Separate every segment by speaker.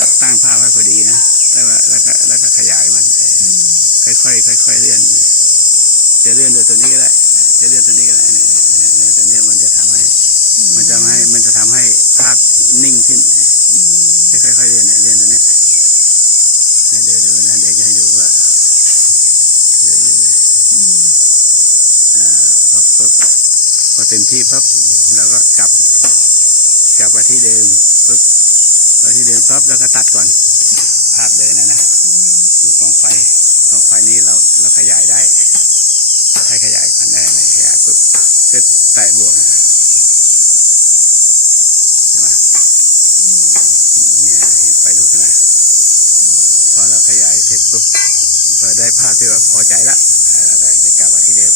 Speaker 1: ถ้าตั้งภาพให้พอดีนะแล้วก็แล้วก็แล้วก็ขยายมันเออค่อยๆค่อยๆเลื่อน จะเลื่อนโดยตัวนี้ก็ได้ จะเลื่อนตัวนี้ก็ได้เนี่ยเนี่ยเนี่ยตัวเนี้ยมันจะทำให้ มันจะให้มันจะทำให้ภาพนิ่งขึ้นค่อยๆเลื่อนเนี่ยเลื่อนตัวเนี้ยเนี่ยเดี๋ยวดูนะเดี๋ยวจะให้ดูว่าเดี๋ยวดูนะอ่าพอปุ๊บพอเต็มที่ปั๊บเราก็กลับกลับมาที่เดิมปุ๊บมาที่เดิ มปั๊บแล้วก็ตัดก่อน ภาพเดินนะนะดูกองไฟกองไฟนี่เราเราขยายได้ ให้ขยายก่อนได้นะขยายปุ๊บก็แตะบวกนะใช่ไหมเนี่ยเห็นไฟลุกใช่ไหมพอเราขยายเสร็จปุ๊บพอได้ภาพที่ว่าพอใจละอ่าเราก็จะกลับมาที่เดิม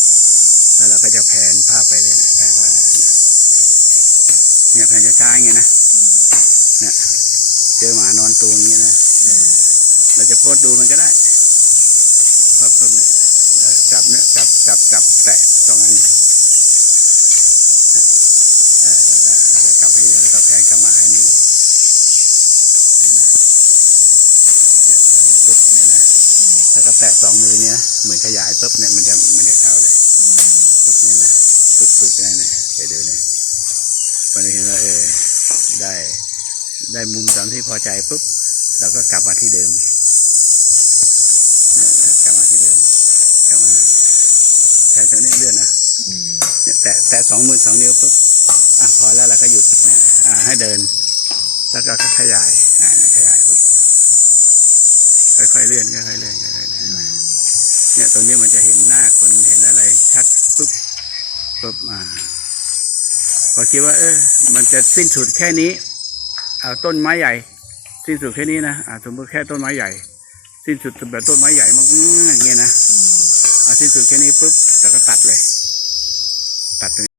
Speaker 1: แล้วเราก็จะแผนภาพไปเรื่อยนะแผนภาพเนี่ยแผนช้าๆอย่างเงี้ยนะเนี่ยเจอหมานอนตูนอย่างเงี้ยนะเออเราจะโพสต์ดูมันก็ได้ภาพเพิ่มเนี่ยจับเนี่ยจับจับจับแตะสองอันแล้วก็แล้วก็กลับไปเดี๋ยวแล้วก็แผนเข้ามาให้หนึ่งนี่นะนี่ปุ๊บเนี่ยนะแล้วก็แตะสองมือเนี่ยเหมือนขยายปุ๊บเนี่ยมันจะมันจะเข้าเลยปุ๊บเนี่ยนะฝึกฝึกได้เนี่ยเดี๋ยวดูเนี่ยพอเราเห็นว่าเออได้ได้มุมตามที่พอใจปุ๊บเราก็กลับมาที่เดิม กลับมาที่เดิมกลับมาใช้ตัวนี้เลื่อนนะเนี่ยแตะแตะสองมือสองนิ้วปุ๊บอะพอแล้วเราก็หยุดนะอ่า ให้เดิน แล้วก็ขยายอ่าเนี่ยขยายปุ๊บค่อยๆเลื่อนค่อยๆเลื่อนค่อยๆเลื่อนเนี่ยตรงนี้มันจะเห็นหน้าคนเห็นอะไรชัดปุ๊บปุ๊บอ่าพอคิดว่า เออ มันจะสิ้นสุดแค่นี้ เอาต้นไม้ใหญ่ สิ้นสุดแค่นี้นะอ่าสมมติแค่ต้นไม้ใหญ่ สิ้นสุดแบบต้นไม้ใหญ่มากๆอย่างเงี้ยนะเอาสิ้นสุดแค่นี้ปุ๊บแล้วก็ตัดเลย ตัดตรง